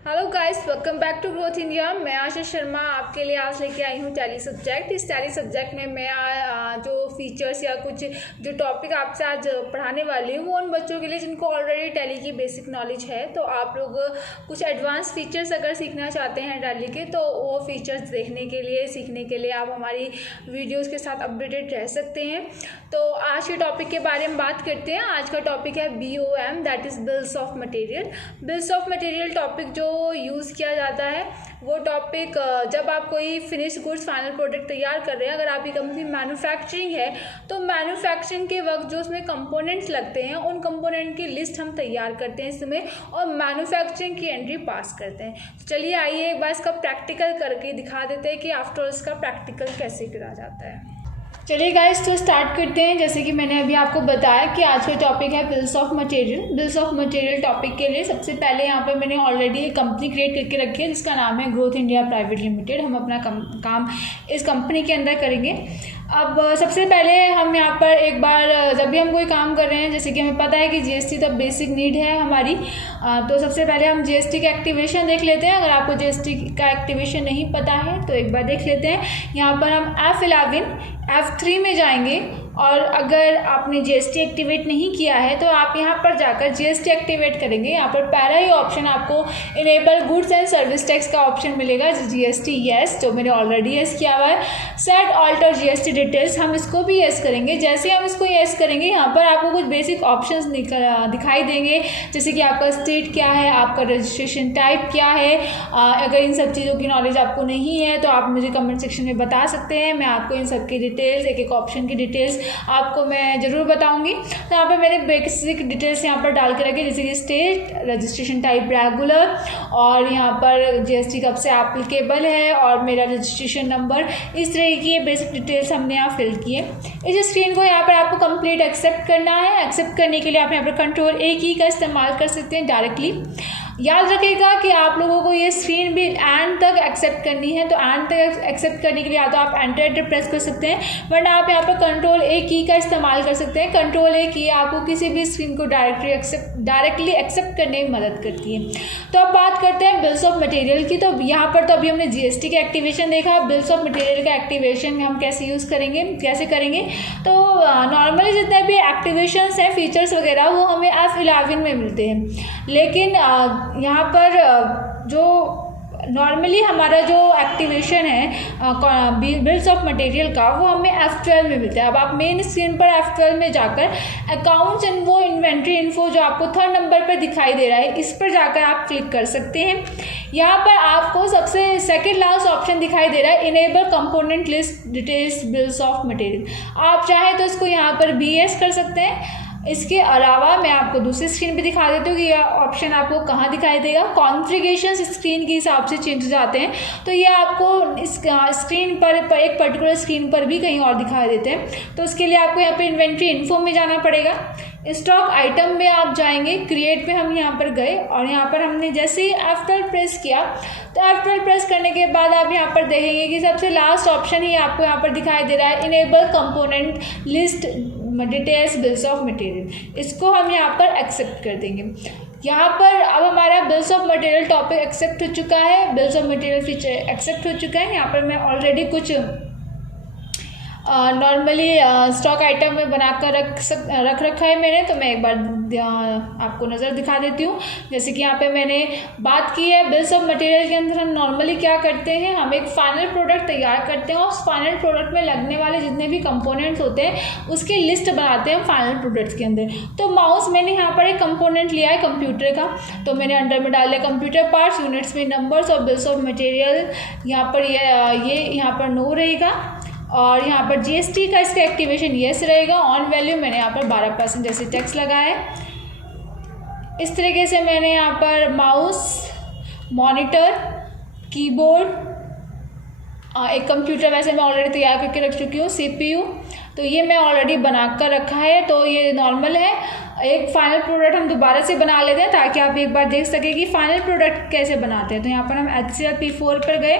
Hello guys, welcome back to growth India. मैं आशा शर्मा आपके लिए आज लेके आई हूँ टैली सब्जेक्ट। इस टैली सब्जेक्ट में मैं जो फीचर्स या कुछ जो टॉपिक आपसे आज पढ़ाने वाली हूँ वो उन बच्चों के लिए जिनको ऑलरेडी टैली की बेसिक नॉलेज है। तो आप लोग कुछ एडवांस फीचर्स अगर सीखना चाहते हैं टैली के, तो वो फीचर्स देखने के लिए, सीखने के लिए आप हमारी वीडियोज़ के साथ अपडेटेड रह सकते हैं। तो आज के टॉपिक के बारे में बात करते हैं। आज का टॉपिक है BOM, that is bills of material. Bills of material topic जो यूज़ किया जाता है वो टॉपिक जब आप कोई फिनिश गुड्स फाइनल प्रोडक्ट तैयार कर रहे हैं, अगर आपकी कंपनी मैन्युफैक्चरिंग है तो मैन्युफैक्चरिंग के वक्त जो उसमें कंपोनेंट्स लगते हैं उन कंपोनेंट की लिस्ट हम तैयार करते हैं इसमें और मैन्युफैक्चरिंग की एंट्री पास करते हैं। तो चलिए आइए एक बार इसका प्रैक्टिकल करके दिखा देते हैं कि आफ्टर इसका प्रैक्टिकल कैसे करा जाता है। चलिए गाइस, तो स्टार्ट करते हैं। जैसे कि मैंने अभी आपको बताया कि आज का टॉपिक है bills of material. Bills of material topic के लिए सबसे पहले यहाँ पर मैंने ऑलरेडी एक कंपनी क्रिएट करके रखी है जिसका नाम है ग्रोथ इंडिया प्राइवेट लिमिटेड। हम अपना काम इस कंपनी के अंदर करेंगे। अब सबसे पहले हम यहाँ पर एक बार जब भी हम कोई काम कर रहे हैं, जैसे कि हमें पता है कि GST तो बेसिक नीड है हमारी, तो सबसे पहले हम GST का एक्टिवेशन देख लेते हैं। अगर आपको GST का एक्टिवेशन नहीं पता है तो एक बार देख लेते हैं। यहाँ पर हम F11 F3 में जाएंगे और अगर आपने GST एक्टिवेट नहीं किया है तो आप यहाँ पर जाकर GST एक्टिवेट करेंगे। यहाँ पर पहला ही ऑप्शन आपको enable goods and service tax का ऑप्शन मिलेगा, GST यस, जो मैंने ऑलरेडी यस किया हुआ है। सेट ऑल्टर GST डिटेल्स, हम इसको भी यस करेंगे। जैसे हम इसको यस करेंगे यहाँ पर आपको कुछ बेसिक ऑप्शंस दिखाई देंगे, जैसे कि आपका स्टेट क्या है, आपका रजिस्ट्रेशन टाइप क्या है। अगर इन सब चीज़ों की नॉलेज आपको नहीं है तो आप मुझे कमेंट सेक्शन में बता सकते हैं। मैं आपको इन सब की डिटेल्स, एक एक ऑप्शन की डिटेल्स आपको मैं ज़रूर बताऊंगी। तो यहाँ पर मैंने बेसिक डिटेल्स यहाँ पर डाल के रखे, जैसे कि स्टेट, रजिस्ट्रेशन टाइप रेगुलर, और यहाँ पर GST कब से एप्लीकेबल है और मेरा रजिस्ट्रेशन नंबर। इस तरह की बेसिक डिटेल्स हमने यहाँ फिल किए। इस स्क्रीन को यहाँ पर आपको कंप्लीट एक्सेप्ट करना है। एक्सेप्ट करने के लिए आप यहाँ पर Ctrl+A की का इस्तेमाल कर सकते हैं डायरेक्टली। याद रखिएगा कि आप लोगों को ये स्क्रीन भी एंड तक एक्सेप्ट करनी है, तो एंड तक एक्सेप्ट करने के लिए या तो आप एंटर प्रेस कर सकते हैं, वरना आप यहाँ पर Ctrl+A की का इस्तेमाल कर सकते हैं। Ctrl+A की आपको किसी भी स्क्रीन को डायरेक्टली एक्सेप्ट करने में मदद करती है। तो अब बात करते हैं बिल्स ऑफ मटेरियल की। तो यहाँ पर तो अभी हमने GST का एक्टिवेशन देखा, बिल्स ऑफ मटेरियल का एक्टिवेशन हम कैसे यूज़ करेंगे, कैसे करेंगे। तो नॉर्मली जितने भी एक्टिवेशंस हैं, फीचर्स वगैरह, वो हमें F11 में मिलते हैं, लेकिन यहाँ पर जो नॉर्मली हमारा जो एक्टिवेशन है बिल्स ऑफ मटेरियल का, वो हमें F12 में मिलता है। अब आप मेन स्क्रीन पर F12 में जाकर अकाउंट्स एंड वो इन्वेंट्री इन्फो जो आपको थर्ड नंबर पर दिखाई दे रहा है, इस पर जाकर आप क्लिक कर सकते हैं। यहाँ पर आपको सबसे सेकंड लास्ट ऑप्शन दिखाई दे रहा है, enable component list details bills of material. आप चाहें तो इसको यहाँ पर BS कर सकते हैं। इसके अलावा मैं आपको दूसरी स्क्रीन पे दिखा देती हूँ कि यह ऑप्शन आपको कहाँ दिखाई देगा। कॉन्फ़िगरेशन स्क्रीन के हिसाब से चेंज हो जाते हैं, तो ये आपको इस स्क्रीन पर एक पर्टिकुलर स्क्रीन पर भी कहीं और दिखाई देते हैं। तो उसके लिए आपको यहाँ पे इन्वेंट्री इन्फो में जाना पड़ेगा। स्टॉक आइटम में आप जाएंगे, क्रिएट पे हम यहाँ पर गए और यहाँ पर हमने जैसे ही F12 प्रेस किया, तो F12 प्रेस करने के बाद आप यहाँ पर देखेंगे कि सबसे लास्ट ऑप्शन ही आपको यहाँ पर दिखाई दे रहा है, enable component list details bills of material. इसको हम यहाँ पर एक्सेप्ट कर देंगे। यहाँ पर अब हमारा bills of material topic accept हो चुका है, bills of material feature accept हो चुका है। यहाँ पर मैं ऑलरेडी कुछ नॉर्मली स्टॉक आइटम में बनाकर रख रखा है मैंने, तो मैं एक बार आपको नज़र दिखा देती हूँ। जैसे कि यहाँ पे मैंने बात की है बिल्स ऑफ मटेरियल के अंदर हम नॉर्मली क्या करते हैं, हम एक फाइनल प्रोडक्ट तैयार करते हैं और उस फाइनल प्रोडक्ट में लगने वाले जितने भी कंपोनेंट्स होते हैं उसकी लिस्ट बनाते हैं फाइनल प्रोडक्ट्स के अंदर। तो माउस मैंने यहाँ पर एक कंपोनेंट लिया है कंप्यूटर का, तो मैंने अंडर में डाल दिया कंप्यूटर पार्ट्स, यूनिट्स में नंबर्स और बिल्स ऑफ मटेरियल। यहाँ पर ये यहाँ पर नो रहेगा और यहाँ पर GST का इसका एक्टिवेशन येस रहेगा। ऑन वैल्यू मैंने यहाँ पर 12% जैसे टैक्स लगाया है। इस तरीके से मैंने यहाँ पर माउस, मॉनिटर, कीबोर्ड, एक कंप्यूटर वैसे मैं ऑलरेडी तैयार करके रख चुकी हूँ, CPU, तो ये मैं ऑलरेडी बना कर रखा है। तो ये नॉर्मल है। एक फाइनल प्रोडक्ट हम दोबारा से बना लेते हैं ताकि आप एक बार देख सकें कि फाइनल प्रोडक्ट कैसे बनाते हैं। तो यहाँ पर हम HCl P4 पर गए,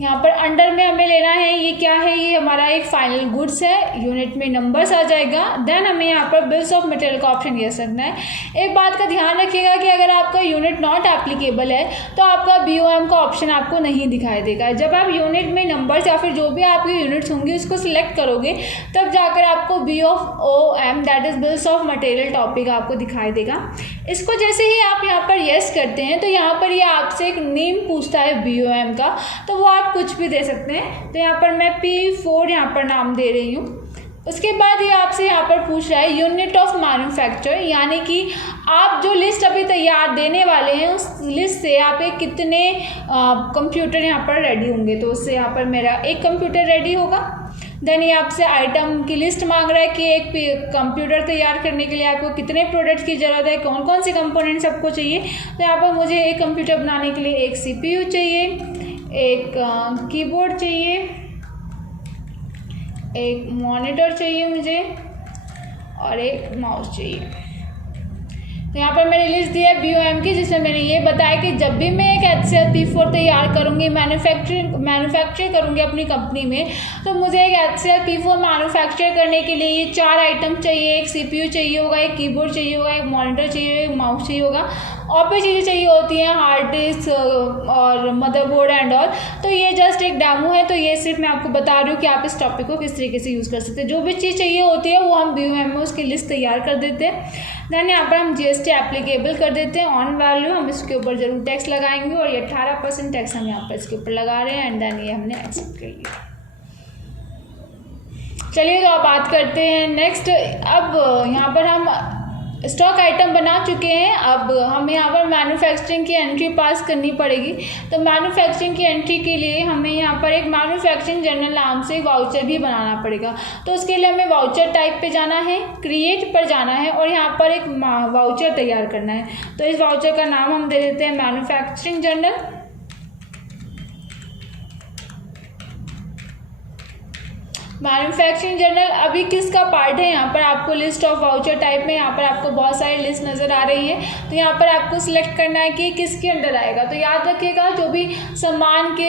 यहाँ पर अंडर में हमें लेना है, ये क्या है, ये हमारा एक फाइनल गुड्स है, यूनिट में नंबर्स आ जाएगा। देन हमें यहाँ पर बिल्स ऑफ मटेरियल का ऑप्शन यस रखना है। एक बात का ध्यान रखिएगा कि अगर आपका यूनिट नॉट एप्लीकेबल है तो आपका BOM का ऑप्शन आपको नहीं दिखाई देगा। जब आप यूनिट में नंबर्स या फिर जो भी आपकी यूनिट्स होंगी उसको सिलेक्ट करोगे तब जाकर आपको BOM that is bills of material topic आपको दिखाई देगा। इसको जैसे ही आप यहाँ पर यस करते हैं तो यहाँ पर ये आपसे एक नेम पूछता है BOM का, तो वो आप कुछ भी दे सकते हैं। तो यहाँ पर मैं P4 यहाँ पर नाम दे रही हूँ। उसके बाद ये आपसे यहाँ पर पूछ रहा है यूनिट ऑफ मैन्युफैक्चर, यानी कि आप जो लिस्ट अभी तैयार देने वाले हैं उस लिस्ट से आपके कितने कंप्यूटर यहाँ पर रेडी होंगे। तो उससे यहाँ पर मेरा एक कंप्यूटर रेडी होगा। देन ये आपसे आइटम की लिस्ट मांग रहा है कि एक कंप्यूटर तैयार करने के लिए आपको कितने प्रोडक्ट्स की ज़रूरत है, कौन कौन से कंपोनेंट्स आपको चाहिए। तो यहाँ पर मुझे एक कंप्यूटर बनाने के लिए एक CPU चाहिए, एक कीबोर्ड चाहिए, एक मॉनिटर चाहिए मुझे और एक माउस चाहिए। तो यहाँ पर मैंने लिस्ट दी है BOM की, जिसमें मैंने ये बताया कि जब भी मैं एक HCL P4 तैयार करूँगी, मैन्युफैक्चर करूँगी अपनी कंपनी में, तो मुझे एक HCL P4 मैन्युफैक्चर करने के लिए ये 4 आइटम चाहिए। एक CPU चाहिए होगा, एक कीबोर्ड चाहिए होगा, एक मॉनिटर चाहिए, एक माउस चाहिए होगा, और भी चीज़ें चाहिए होती हैं, हार्ड डिस्क और मदरबोर्ड एंड ऑल। तो ये जस्ट एक डेमो है, तो ये सिर्फ मैं आपको बता रही हूँ कि आप इस टॉपिक को किस तरीके से यूज़ कर सकते हैं। जो भी चीज़ चाहिए होती है वो हम BOM में उसकी लिस्ट तैयार कर देते हैं। देन यहाँ पर हम GST एप्लीकेबल कर देते हैं ऑन वैल्यू, हम इसके ऊपर जरूर टैक्स लगाएंगे और ये 18% टैक्स हम यहाँ पर इसके ऊपर लगा रहे हैं। एंड देन ये हमने एक्सेप्ट कर लिया। चलिए तो अब बात करते हैं नेक्स्ट। अब यहाँ पर हम स्टॉक आइटम बना चुके हैं, अब हमें यहाँ पर मैन्युफैक्चरिंग की एंट्री पास करनी पड़ेगी। तो मैन्युफैक्चरिंग की एंट्री के लिए हमें यहाँ पर एक मैन्युफैक्चरिंग जर्नल नाम से वाउचर भी बनाना पड़ेगा। तो उसके लिए हमें वाउचर टाइप पे जाना है, क्रिएट पर जाना है और यहाँ पर एक वाउचर तैयार करना है। तो इस वाउचर का नाम हम दे देते हैं मैन्युफैक्चरिंग जर्नल। मैन्युफैक्चरिंग जर्नल अभी किसका पार्ट है, यहाँ पर आपको लिस्ट ऑफ वाउचर टाइप में यहाँ पर आपको बहुत सारी लिस्ट नज़र आ रही है। तो यहाँ पर आपको सिलेक्ट करना है कि किसके अंडर आएगा। तो याद रखिएगा जो भी सामान के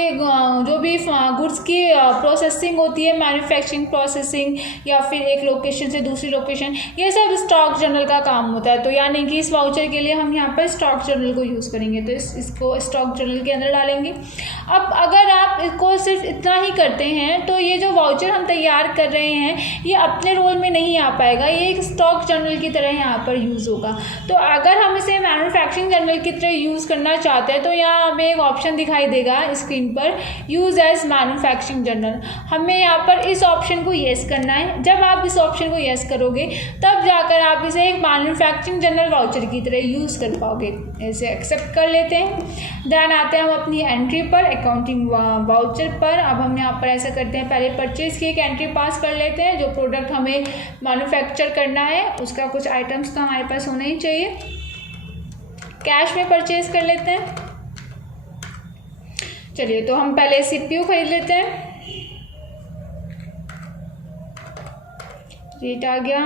जो भी गुड्स की प्रोसेसिंग होती है, मैन्युफैक्चरिंग प्रोसेसिंग या फिर एक लोकेशन से दूसरी लोकेशन, ये सब स्टॉक जर्नल का काम होता है। तो यानी कि इस वाउचर के लिए हम यहाँ पर स्टॉक जर्नल को यूज़ करेंगे, तो इसको स्टॉक जर्नल के अंदर डालेंगे। अब अगर आप इसको सिर्फ इतना ही करते हैं तो ये जो वाउचर हम तैयार कर रहे हैं ये अपने रोल में नहीं आ पाएगा, ये एक स्टॉक जर्नल की तरह यहाँ पर यूज़ होगा। तो अगर हम इसे मैन्युफैक्चरिंग जर्नल की तरह यूज़ करना चाहते हैं तो यहाँ हमें एक ऑप्शन दिखाई देगा स्क्रीन पर, यूज़ एज मैन्युफैक्चरिंग जर्नल। हमें यहाँ पर इस ऑप्शन को येस करना है। जब आप इस ऑप्शन को येस करोगे तब जाकर आप इसे एक मैन्युफैक्चरिंग जर्नल वाउचर की तरह यूज़ कर पाओगे। इसे एक्सेप्ट कर लेते हैं। देन आते हैं हम अपनी एंट्री पर, अकाउंटिंग वाउचर पर। अब हम यहाँ पर ऐसा करते हैं, पहले परचेज की एक एंट्री पास कर लेते हैं। जो प्रोडक्ट हमें मैन्युफैक्चर करना है उसका कुछ आइटम्स तो हमारे पास होने ही चाहिए। कैश में परचेज कर लेते हैं। चलिए तो हम पहले CPU खरीद लेते हैं। रेट आ गया।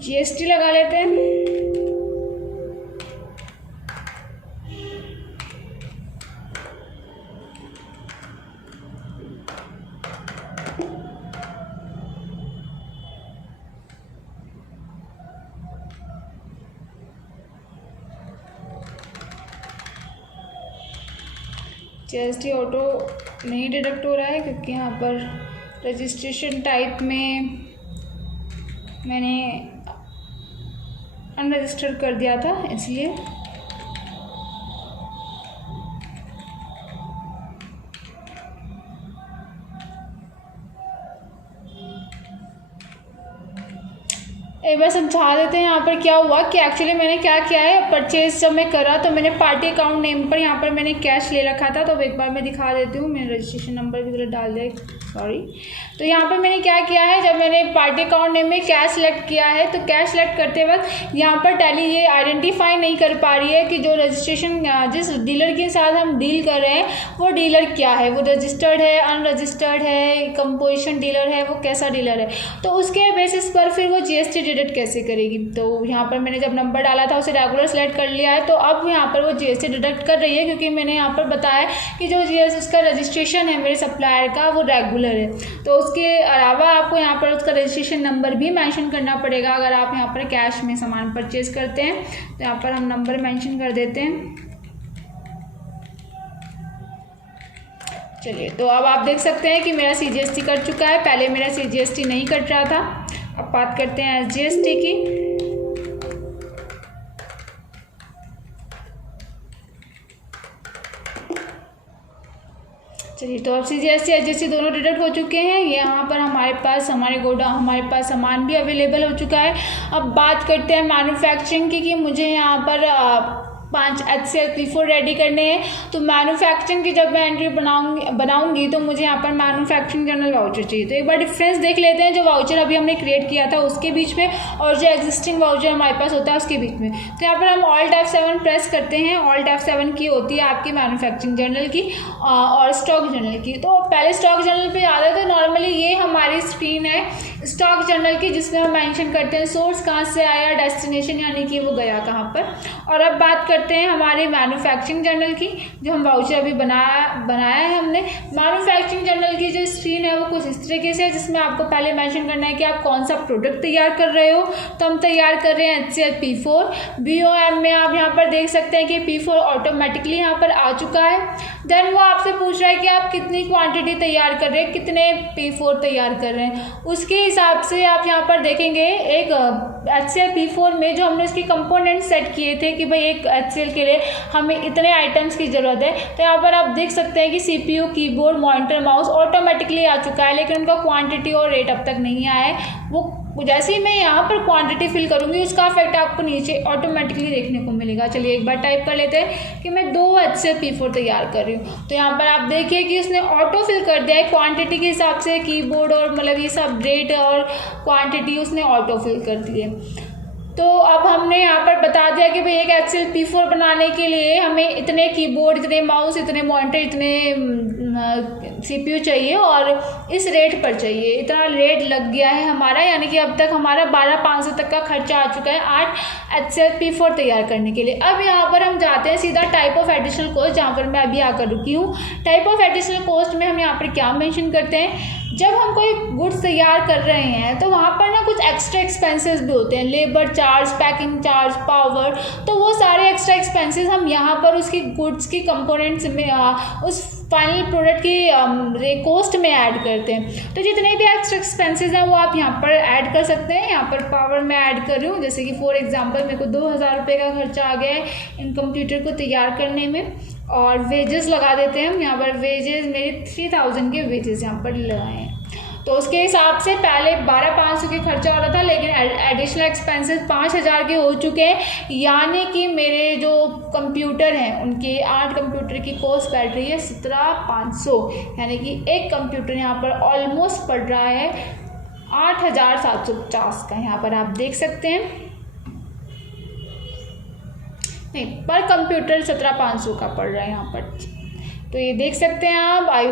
GST लगा लेते हैं। GST ऑटो नहीं डिडक्ट हो रहा है क्योंकि यहाँ पर रजिस्ट्रेशन टाइप में मैंने अनरजिस्टर्ड कर दिया था, इसलिए। एक बार समझा देते हैं यहाँ पर क्या हुआ कि एक्चुअली मैंने क्या किया है। परचेज जब मैं करा तो मैंने पार्टी अकाउंट नेम पर यहाँ पर मैंने कैश ले रखा था। तो अब एक बार मैं दिखा देती हूँ, मैंने रजिस्ट्रेशन नंबर भी डाल दिया। सॉरी। तो यहाँ पर मैंने क्या किया है, जब मैंने पार्टी अकाउंट नेम में कैश सेलेक्ट किया है तो कैश सेलेक्ट करते वक्त यहाँ पर टैली ये आइडेंटिफाई नहीं कर पा रही है कि जो रजिस्ट्रेशन जिस डीलर के साथ हम डील कर रहे हैं वो डीलर क्या है, वो रजिस्टर्ड है, अनरजिस्टर्ड है, कंपोजिशन डीलर है, वो कैसा डीलर है। तो उसके बेसिस पर फिर वो GST डिडक्ट कैसे करेगी। तो यहाँ पर मैंने जब नंबर डाला था उसे रेगुलर सेलेक्ट कर लिया है, तो अब यहाँ पर वो GST डिडक्ट कर रही है क्योंकि मैंने यहाँ पर बताया कि जो उसका रजिस्ट्रेशन है मेरे सप्लायर का वो रेगुलर है। तो उसके अलावा आपको यहाँ पर उसका रजिस्ट्रेशन नंबर भी मेंशन करना पड़ेगा अगर आप यहाँ पर कैश में सामान परचेज करते हैं। तो यहाँ पर हम नंबर मेंशन कर देते हैं। चलिए, तो अब आप देख सकते हैं कि मेरा CGST कट चुका है, पहले मेरा CGST नहीं कट रहा था। अब बात करते हैं SGST की। चलिए, तो अब CGST SGST दोनों डिडक्ट हो चुके हैं। यहाँ पर हमारे पास हमारे पास सामान भी अवेलेबल हो चुका है। अब बात करते हैं मैन्युफैक्चरिंग की कि मुझे यहाँ पर 5 HCL P4 रेडी करने हैं। तो मैन्युफैक्चरिंग की जब मैं एंट्री बनाऊंगी तो मुझे यहाँ पर मैन्युफैक्चरिंग जर्नल वाउचर चाहिए। तो एक बार डिफरेंस देख लेते हैं जो वाउचर अभी हमने क्रिएट किया था उसके बीच में और जो एग्जिस्टिंग वाउचर हमारे पास होता है उसके बीच में। तो यहाँ पर हम Alt F7 प्रेस करते हैं। Alt F7 की होती है आपकी मैन्युफैक्चरिंग जर्नल की और स्टॉक जर्नल की। तो पहले स्टॉक जर्नल पर आता है। तो नॉर्मली ये हमारी स्क्रीन है स्टॉक जर्नल की जिसमें हम मेंशन करते हैं सोर्स कहाँ से आया, डेस्टिनेशन यानी कि वो गया कहाँ पर। और अब बात करते हैं हमारे मैन्युफैक्चरिंग जर्नल की जो हम वाउचर अभी बनाया है हमने। मैन्युफैक्चरिंग जर्नल की जो स्क्रीन है वो कुछ इस तरीके से है जिसमें आपको पहले मेंशन करना है कि आप कौन सा प्रोडक्ट तैयार कर रहे हो। तो हम तैयार कर रहे हैं HCL P4। BOM में आप यहाँ पर देख सकते हैं कि P4 ऑटोमेटिकली यहाँ पर आ चुका है। देन वो आपसे पूछ रहा है कि आप कितनी क्वांटिटी तैयार कर रहे हैं, कितने P4 तैयार कर रहे हैं। उसके हिसाब से आप यहाँ पर देखेंगे एक HCL P4 में जो हमने उसके कंपोनेंट सेट किए थे कि भाई एक HCL के लिए हमें इतने आइटम्स की ज़रूरत है। तो यहाँ पर आप देख सकते हैं कि CPU, keyboard, monitor, mouse automatically आ चुका है, लेकिन उनका क्वांटिटी और रेट अब तक नहीं आया है। वो जैसे ही मैं यहाँ पर क्वांटिटी फिल करूँगी उसका इफेक्ट आपको नीचे ऑटोमेटिकली देखने को मिलेगा। चलिए एक बार टाइप कर लेते हैं कि मैं 2 HCL P4 तैयार कर रही हूँ। तो यहाँ पर आप देखिए कि उसने ऑटो फिल कर दिया है क्वांटिटी के हिसाब से, कीबोर्ड और मतलब ये सब रेट और क्वांटिटी उसने ऑटो फिल कर दी है। तो अब हमने यहाँ पर बता दिया कि भाई एक HCL P4 बनाने के लिए हमें इतने कीबोर्ड, इतने माउस, इतने मॉनिटर, इतने CPU चाहिए और इस रेट पर चाहिए। इतना रेट लग गया है हमारा, यानी कि अब तक हमारा 12,500 तक का खर्चा आ चुका है 8 HCL P4 तैयार करने के लिए। अब यहाँ पर हम जाते हैं सीधा टाइप ऑफ एडिशनल कॉस्ट जहाँ पर मैं अभी आकर रुकी हूँ। टाइप ऑफ एडिशनल कॉस्ट में हम यहाँ पर क्या मेंशन करते हैं, जब हम कोई गुड्स तैयार कर रहे हैं तो वहाँ पर ना कुछ एक्स्ट्रा एक्सपेंसेस भी होते हैं, labour charge, packing charge, power. तो वो सारे एक्स्ट्रा एक्सपेंसेस हम यहाँ पर उसकी गुड्स की कंपोनेंट्स में उस फाइनल प्रोडक्ट की कॉस्ट में ऐड करते हैं। तो जितने भी एक्स्ट्रा एक्सपेंसेस हैं वो आप यहाँ पर ऐड कर सकते हैं। यहाँ पर पावर में ऐड कर रही हूँ, जैसे कि फॉर एग्जांपल मेरे को 2,000 रुपये का खर्चा आ गया है इन कंप्यूटर को तैयार करने में। और वेजेस लगा देते हैं हम यहाँ पर, वेजेस मेरे 3,000 के वेजेस यहाँ पर लगाए हैं। तो उसके हिसाब से पहले 12,500 के खर्चा हो रहा था, लेकिन एडिशनल एक्सपेंसेस 5,000 के हो चुके हैं, यानी कि मेरे जो कंप्यूटर हैं उनके 8 कंप्यूटर की कॉस्ट बैठ रही है 17,500, यानी कि एक कंप्यूटर यहाँ पर ऑलमोस्ट पड़ रहा है 8,750 का। यहाँ पर आप देख सकते हैं, नहीं पर कंप्यूटर 17,500 का पड़ रहा है यहाँ पर। तो ये देख सकते हैं आप। आई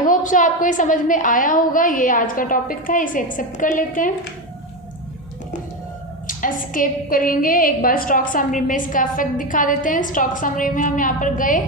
होप सो आपको ये समझ में आया होगा। ये आज का टॉपिक था, इसे एक्सेप्ट कर लेते हैं, एस्केप करेंगे। एक बार स्टॉक समरी में इसका इफेक्ट दिखा देते हैं। स्टॉक समरी में हम यहाँ पर गए,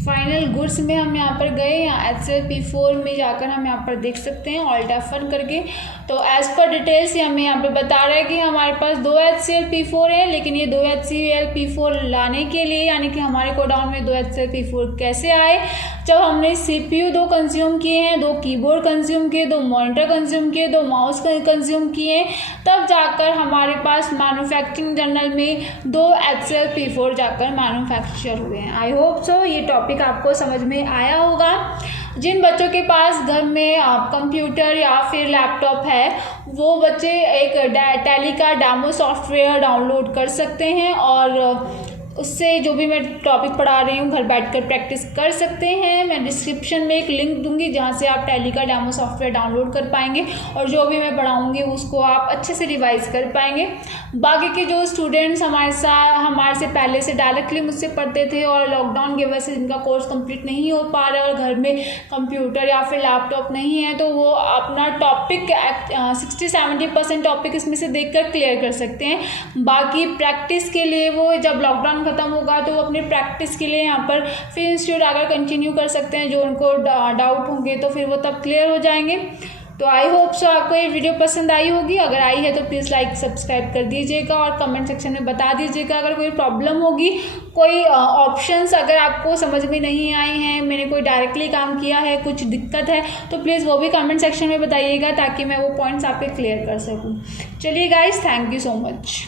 फाइनल गुड्स में हम यहाँ पर गए, यहाँ HCL P4 में जाकर हम यहाँ पर देख सकते हैं Alt F1 करके। तो एज पर डिटेल्स ये हमें यहाँ पे बता रहा है कि हमारे पास 2 HCL P4 है, लेकिन ये 2 HCL P4 लाने के लिए, यानी कि हमारे गोडाउन में 2 HCL P4 कैसे आए, जब हमने CPU 2 कंज्यूम किए हैं, 2 कीबोर्ड कंज्यूम किए, 2 मॉनिटर कंज्यूम किए, 2 माउस कंज्यूम किए, तब जाकर हमारे पास मैन्युफैक्चरिंग जर्नल में 2 HCL P4 जाकर मैन्युफैक्चर हुए हैं। आई होप सो ये टॉपिक आपको समझ में आया होगा। जिन बच्चों के पास घर में कंप्यूटर या फिर लैपटॉप है वो बच्चे एक टैली का डेमो सॉफ्टवेयर डाउनलोड कर सकते हैं और उससे जो भी मैं टॉपिक पढ़ा रही हूँ घर बैठकर प्रैक्टिस कर सकते हैं। मैं डिस्क्रिप्शन में एक लिंक दूंगी जहाँ से आप टैली का डेमो सॉफ्टवेयर डाउनलोड कर पाएंगे और जो भी मैं पढ़ाऊँगी उसको आप अच्छे से रिवाइज कर पाएंगे। बाकी के जो स्टूडेंट्स हमारे से पहले से डायरेक्टली मुझसे पढ़ते थे और लॉकडाउन की वजह से जिनका कोर्स कंप्लीट नहीं हो पा रहा है और घर में कंप्यूटर या फिर लैपटॉप नहीं है, तो वो अपना टॉपिक 60-70% टॉपिक इसमें से देखकर क्लियर कर सकते हैं। बाकी प्रैक्टिस के लिए वो जब लॉकडाउन ख़त्म होगा तो वो अपनी प्रैक्टिस के लिए यहाँ पर फिर इंस्टीट्यूट आकर कंटिन्यू कर सकते हैं। जो उनको डाउट होंगे तो फिर वो तब क्लियर हो जाएंगे। तो आई होप सो आपको ये वीडियो पसंद आई होगी। अगर आई है तो प्लीज़ लाइक सब्सक्राइब कर दीजिएगा और कमेंट सेक्शन में बता दीजिएगा अगर कोई प्रॉब्लम होगी, कोई ऑप्शंस अगर आपको समझ में नहीं आए हैं, मैंने कोई डायरेक्टली काम किया है, कुछ दिक्कत है तो प्लीज़ वो भी कमेंट सेक्शन में बताइएगा ताकि मैं वो पॉइंट्स आपके क्लियर कर सकूँ। चलिए guys, thank you so much.